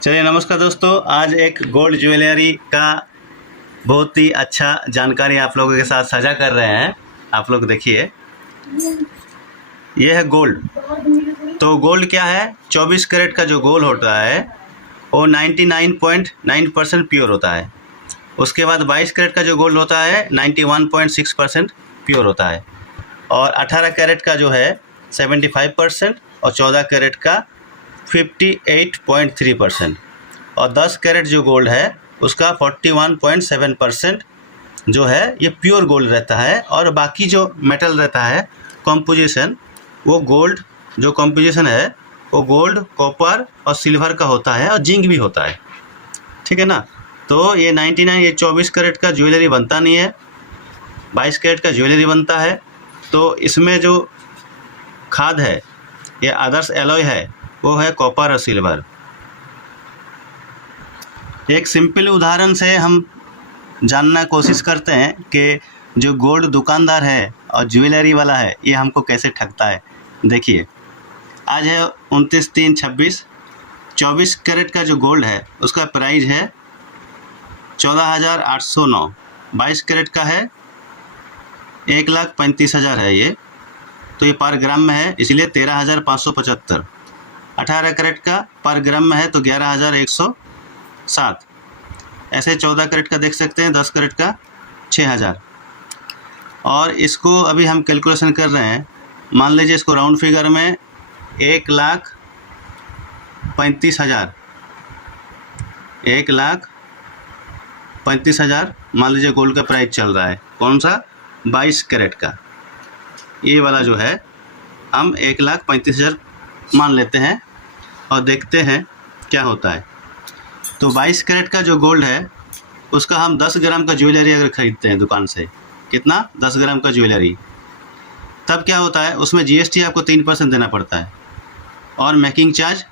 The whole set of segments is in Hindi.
चलिए नमस्कार दोस्तों, आज एक गोल्ड ज्वेलरी का बहुत ही अच्छा जानकारी आप लोगों के साथ साझा कर रहे हैं। आप लोग देखिए, ये है गोल्ड। तो गोल्ड क्या है? 24 कैरेट का जो गोल्ड होता है वो 99.9% प्योर होता है। उसके बाद 22 कैरेट का जो गोल्ड होता है 91.6% प्योर होता है। और 18 कैरेट का जो है 75% और 14 कैरेट का 58.3% और 10 कैरेट जो गोल्ड है उसका 41.7% जो है ये प्योर गोल्ड रहता है। और बाकी जो मेटल रहता है कंपोजिशन, वो गोल्ड जो कंपोजिशन है वो गोल्ड, कॉपर और सिल्वर का होता है और जिंक भी होता है। ठीक है ना। तो ये 24 कैरेट का ज्वेलरी बनता नहीं है, 22 कैरेट का ज्वेलरी बनता है। तो इसमें जो खाद है, ये आदर्श एलॉय है, वो है कॉपर और सिल्वर। एक सिंपल उदाहरण से हम जानना कोशिश करते हैं कि जो गोल्ड दुकानदार है और ज्वेलरी वाला है ये हमको कैसे ठगता है। देखिए, आज है 29/3/26। 24 कैरेट का जो गोल्ड है उसका प्राइस है 14,809। 22 कैरेट का है 1,35,000 है ये, तो ये पर ग्राम में है इसलिए 13,575। 18 कैरेट का पर ग्राम में है तो 11,107। ऐसे 14 कैरेट का देख सकते हैं, 10 कैरेट का 6,000। और इसको अभी हम कैलकुलेशन कर रहे हैं। मान लीजिए इसको राउंड फिगर में 1,35,000 1,35,000 मान लीजिए गोल्ड का प्राइस चल रहा है। कौन सा? 22 कैरेट का। ये वाला जो है हम 1,35,000 मान लेते हैं और देखते हैं क्या होता है। तो 22 कैरेट का जो गोल्ड है उसका हम 10 ग्राम का ज्वेलरी अगर ख़रीदते हैं दुकान से, कितना? 10 ग्राम का ज्वेलरी, तब क्या होता है उसमें जीएसटी आपको 3% देना पड़ता है और मेकिंग चार्ज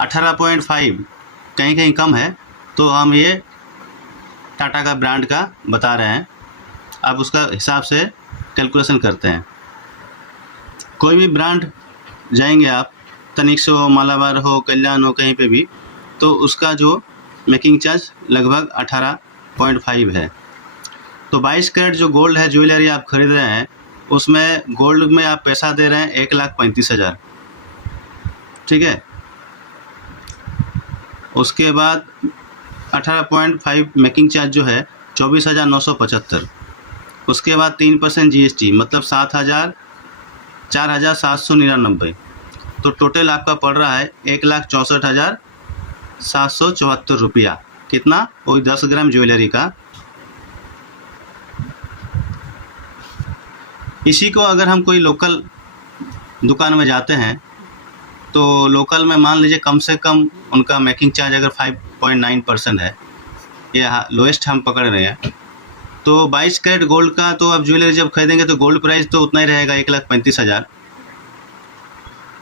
18.5, कहीं कहीं कम है। तो हम ये टाटा का ब्रांड का बता रहे हैं, आप उसका हिसाब से कैलकुलेशन करते हैं। कोई भी ब्रांड जाएंगे आप, तनिष्क हो, मालाबार हो, कल्याण हो, कहीं पे भी, तो उसका जो मेकिंग चार्ज लगभग 18.5 है। तो 22 कैरेट जो गोल्ड है ज्वेलरी आप खरीद रहे हैं, उसमें गोल्ड में आप पैसा दे रहे हैं 1,35,000। ठीक है। उसके बाद 18.5 मेकिंग चार्ज जो है 24,975। उसके बाद 3% जीएसटी मतलब 4,799। तो टोटल आपका पड़ रहा है 1,64,774 रुपया। कितना? वही 10 ग्राम ज्वेलरी का। इसी को अगर हम कोई लोकल दुकान में जाते हैं तो लोकल में मान लीजिए कम से कम उनका मेकिंग चार्ज अगर 5.9% है, ये लोएस्ट हम पकड़ रहे हैं, तो 22 कैरेट गोल्ड का तो आप ज्वेलरी जब खरीदेंगे तो गोल्ड प्राइस तो उतना ही रहेगा, 1,35,000।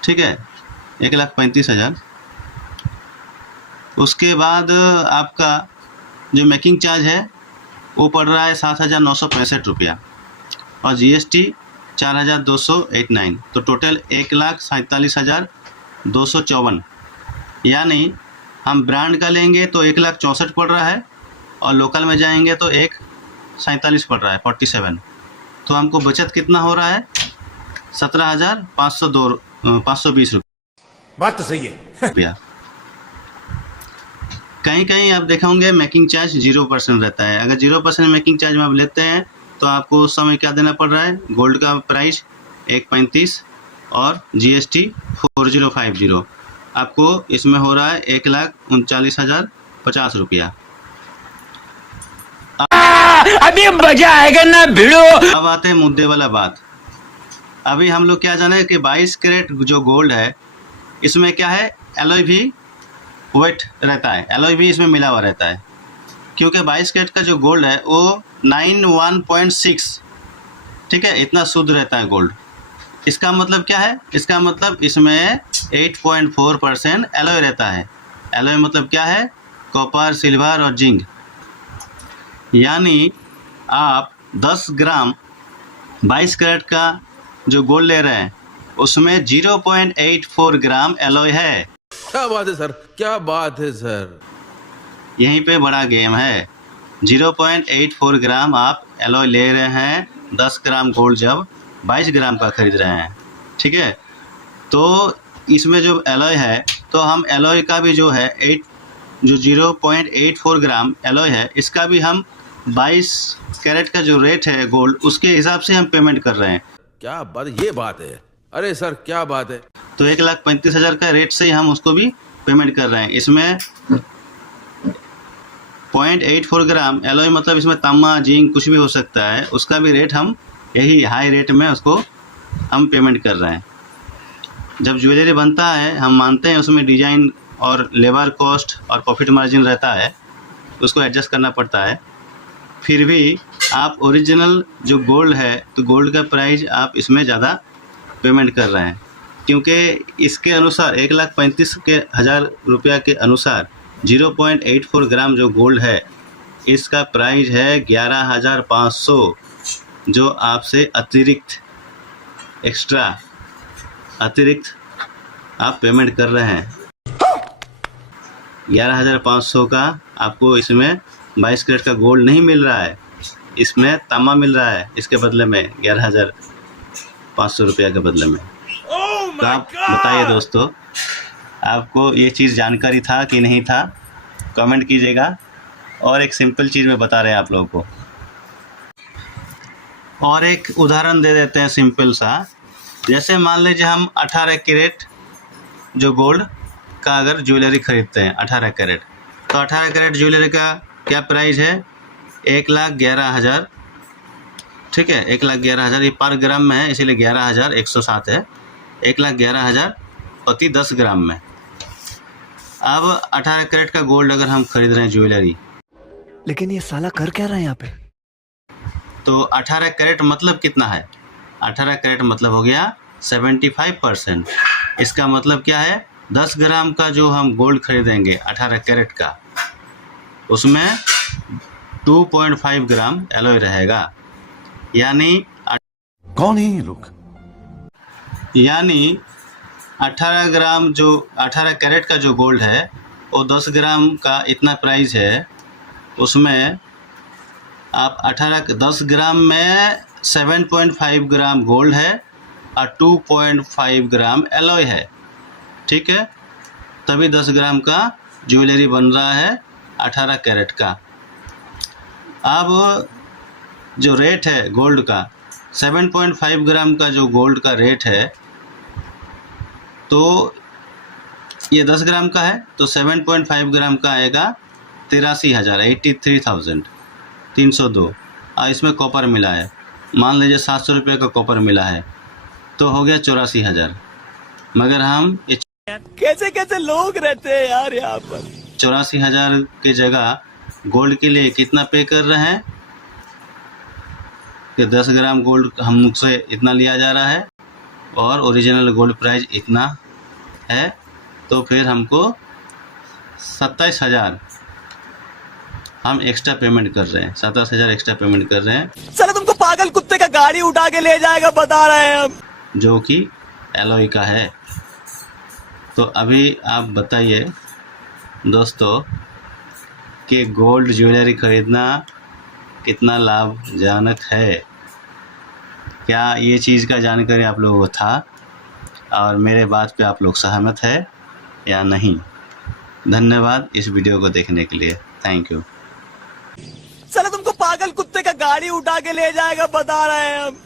ठीक है, 1,35,000। उसके बाद आपका जो मेकिंग चार्ज है वो पड़ रहा है 7,965 रुपया और जीएसटी 4,289। तो टोटल 1,47,254। यानी हम ब्रांड का लेंगे तो 1,64,000 पड़ रहा है और लोकल में जाएंगे तो 1,47,000 पड़ रहा है, 47। तो हमको बचत कितना हो रहा है? 17,520 रुपये। बात तो सही है। कहीं कहीं आप देखा होंगे मेकिंग चार्ज 0% रहता है। अगर 0% मेकिंग चार्ज में आप लेते हैं तो आपको उस समय क्या देना पड़ रहा है? गोल्ड का प्राइस 1,35,000 और जीएसटी 4050। आपको इसमें हो रहा है 1,39,050 रुपया। अभी मजा आएगा ना भिड़ो। अब आते हैं मुद्दे वाला बात। अभी हम लोग क्या जाने कि 22 कैरेट जो गोल्ड है इसमें क्या है? एलॉय भी वेट रहता है, एलॉय भी इसमें मिला हुआ रहता है। क्योंकि 22 कैरेट का जो गोल्ड है वो 91.6, ठीक है, इतना शुद्ध रहता है गोल्ड। इसका मतलब क्या है? इसका मतलब इसमें 8.4% एलॉय रहता है। एलॉय मतलब क्या है? कॉपर, सिल्वर और जिंक। यानी आप 10 ग्राम 22 कैरेट का जो गोल्ड ले रहे हैं उसमें 0.84 ग्राम एलॉय है। क्या बात है सर, क्या बात है सर। यहीं पे बड़ा गेम है। 0.84 ग्राम आप एलॉय ले रहे हैं 10 ग्राम गोल्ड जब 22 ग्राम का खरीद रहे हैं, ठीक है। तो इसमें जो एलॉय है, तो हम एलॉय का भी जो है 0.84 ग्राम एलॉय है, इसका भी हम 22 कैरेट का जो रेट है गोल्ड, उसके हिसाब से हम पेमेंट कर रहे हैं। क्या बात, ये बात है। अरे सर क्या बात है। तो 1,35,000 का रेट से ही हम उसको भी पेमेंट कर रहे हैं। इसमें 0.84 ग्राम एलॉय मतलब इसमें तांबा जिंक कुछ भी हो सकता है, उसका भी रेट हम यही हाई रेट में उसको हम पेमेंट कर रहे हैं। जब ज्वेलरी बनता है हम मानते हैं उसमें डिज़ाइन और लेबर कॉस्ट और प्रॉफिट मार्जिन रहता है, उसको एडजस्ट करना पड़ता है। फिर भी आप ओरिजिनल जो गोल्ड है, तो गोल्ड का प्राइस आप इसमें ज़्यादा पेमेंट कर रहे हैं, क्योंकि इसके अनुसार 1,35,000 रुपया के अनुसार 0.84 ग्राम जो गोल्ड है, इसका प्राइस है 11,500, जो आपसे अतिरिक्त आप पेमेंट कर रहे हैं। 11,500 का आपको इसमें 22 कैरेट का गोल्ड नहीं मिल रहा है, इसमें तांबा मिल रहा है इसके बदले में 11,500 रुपया के बदले में। तो आप बताइए दोस्तों, आपको ये चीज़ जानकारी था कि नहीं था, कमेंट कीजिएगा। और एक सिंपल चीज़ में बता रहे हैं आप लोगों को, और एक उदाहरण दे देते हैं सिंपल सा। जैसे मान लीजिए हम 18 कैरेट जो गोल्ड का अगर ज्वेलरी खरीदते हैं 18 कैरेट, तो 18 कैरेट ज्वेलरी का क्या प्राइस है? 1,11,000, ठीक है। 1,11,000 ये पर ग्राम में है, इसीलिए 11,107 है। 1,11,000 प्रति 10 ग्राम में। अब 18 कैरेट का गोल्ड अगर हम खरीद रहे हैं ज्वेलरी, लेकिन ये साला कर क्या रहा है यहाँ पे? तो 18 कैरेट मतलब कितना है? 18 कैरेट मतलब हो गया 75%। इसका मतलब क्या है? 10 ग्राम का जो हम गोल्ड खरीदेंगे 18 कैरेट का, उसमें 2.5 ग्राम एलॉय रहेगा। यानी कौन है ये लोग? यानी 18 ग्राम जो 18 कैरेट का जो गोल्ड है, वो 10 ग्राम का इतना प्राइस है। उसमें आप 10 ग्राम में 7.5 ग्राम गोल्ड है और 2.5 ग्राम एलॉय है, ठीक है। तभी 10 ग्राम का ज्वेलरी बन रहा है 18 कैरेट का। अब जो रेट है गोल्ड का, 7.5 ग्राम का जो गोल्ड का रेट है, तो ये 10 ग्राम का है, तो 7.5 ग्राम का आएगा 83,000, 83,302। और इसमें कॉपर मिला है, मान लीजिए 700 रुपये का कॉपर मिला है, तो हो गया 84,000। मगर हम ये कैसे कैसे लोग रहते हैं यार यहाँ पर। 84,000 की जगह गोल्ड के लिए कितना पे कर रहे हैं कि 10 ग्राम गोल्ड हम से इतना लिया जा रहा है और ओरिजिनल गोल्ड प्राइस इतना है, तो फिर हमको 27,000 हम एक्स्ट्रा पेमेंट कर रहे हैं, 27,000 एक्स्ट्रा पेमेंट कर रहे हैं, साला तुमको पागल कुत्ते का गाड़ी उठा के ले जाएगा, बता रहे हैं हम, जो कि एलॉय का है। तो अभी आप बताइए दोस्तों कि गोल्ड ज्वेलरी खरीदना कितना लाभजनक है? क्या ये चीज़ का जानकारी आप लोगों को था और मेरे बात पे आप लोग सहमत है या नहीं? धन्यवाद इस वीडियो को देखने के लिए। Thank you. साला तुमको पागल कुत्ते का गाड़ी उठा के ले जाएगा, बता रहे हैं हम।